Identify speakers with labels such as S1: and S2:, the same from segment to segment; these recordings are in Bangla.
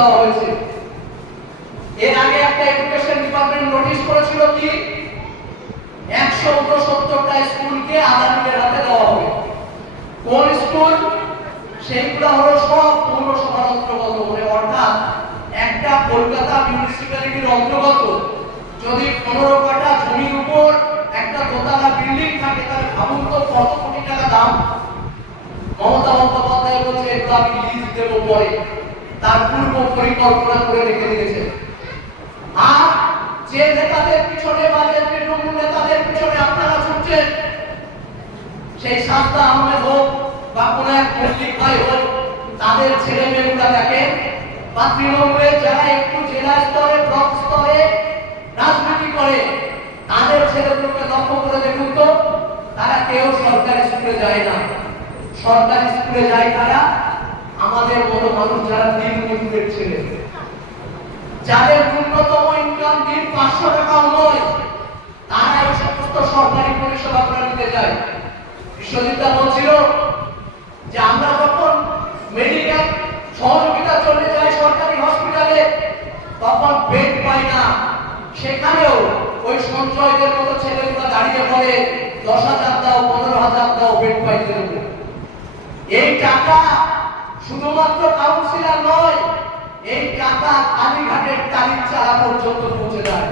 S1: দেওয়া হয়েছে। এর আগে একটা এডুকেশন ডিপার্টমেন্ট নোটিশ করেছিল কি? একশো উনসত্তরটা স্কুলকে আদালতের হাতে দেওয়া হবে। কোন স্কুল? সেইগুলো হলো সব পৌরসভার অন্তর্গত অর্থাৎ একটা কলকাতা মিউনিসিপ্যালিটির অন্তর্গত। যদি পনেরো কাঠা জমির উপর একটা দোতলা বিল্ডিং থাকে, তাহলে ভাবুন তো কত কোটি টাকা দাম? মমতা বন্দ্যোপাধ্যায় বলছে, এগুলো আমি লিজ দেবো পরে। তার পূর্ব পরিকল্পনা করে রেখে দিয়েছে। আর যে নেতাদের পিছনে বা যে তৃণমূল নেতাদের পিছনে আপনারা ছুটছেন, সেই শাস্তা আহমেদ হোক বা কোন এক মল্লিক ভাই হোক, তাদের ছেলে মেয়েগুলা দেখেন বা তৃণমূলের যারা একটু জেলা স্তরে, ব্লক স্তরে রাজনীতি করে, তাদের ছেলেগুলোকে লক্ষ্য করে দেখুন তো, তারা কেউ সরকারি স্কুলে যায় না। সরকারি স্কুলে যায় তারা আমাদের মতো মানুষ যারা দিন মজুরের ছেলে যাদের ন্যূনতম ইনকাম দিন পাঁচশো টাকাও নয়, তারা এই সমস্ত সরকারি পরিষেবা নিতে যায়। বিশ্বজিৎদা বলছিল যে আমরা যখন মেডিকেল সহযোগিতা চলে যাই সরকারি হসপিটালে তখন বেড পাই না। সেখানেও ওই সঞ্চয়দের মতো ছেলেগুলো দাঁড়িয়ে পড়ে দশ হাজার দাও, পনেরো হাজার দাও বেড পাইতে এই টাকা শুধুমাত্র কাউন্সিলর নয়, এই টাকা কালীঘাটের তালির চালা পর্যন্ত পৌঁছে যায়।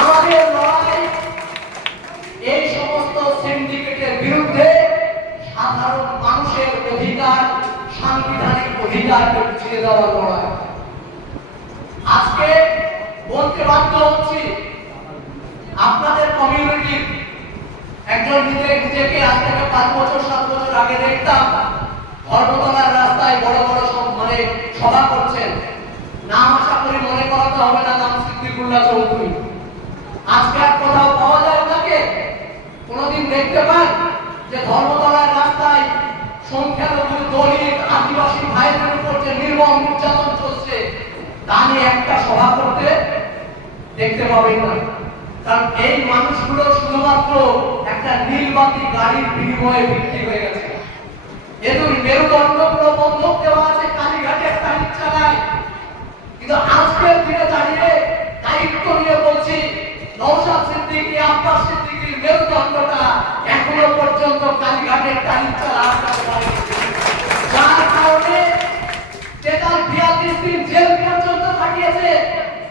S1: আমাদের লড়াই, এই সমস্ত সিন্ডিকেটের বিরুদ্ধে সাধারণ মানুষের অধিকার, সাংবিধানিক অধিকারকে বুঝিয়ে দেওয়ার লড়াই। আজকে বলতে বাধ্য হচ্ছি, আপনাদের কমিউনিটি একজন নিজে নিজেকে আজ থেকে পাঁচ বছর, সাত বছর আগে দেখতাম ধর্মতলার রাস্তায় বড় বড় সব মানে সভা করছেন। নাম আশা করি মনে করাতে হবে না, নাম সিদ্দিকুল্লাহ চৌধুরী। আজকে আর কোথাও পাওয়া যায় ওনাকে? কোনোদিন দেখতে পান যে ধর্মতলার রাস্তায় সংখ্যালঘু দলিত আদিবাসী ভাইদের উপর যে নির্মম নির্যাতন চলছে, তা নিয়ে একটা সভা করতে দেখতে পাবেন না। কারণ এই মানুষগুলো শুধুমাত্র একটা নীলবাতি গাড়ির বিনিময়ে বিক্রি হয়ে গেছে। আব্বাস সিদ্দিকীর মেরুদণ্ডটা এখনও পর্যন্ত কালীঘাটের তারিখ চালা যার কারণে তার বিয়াল্লিশ জেল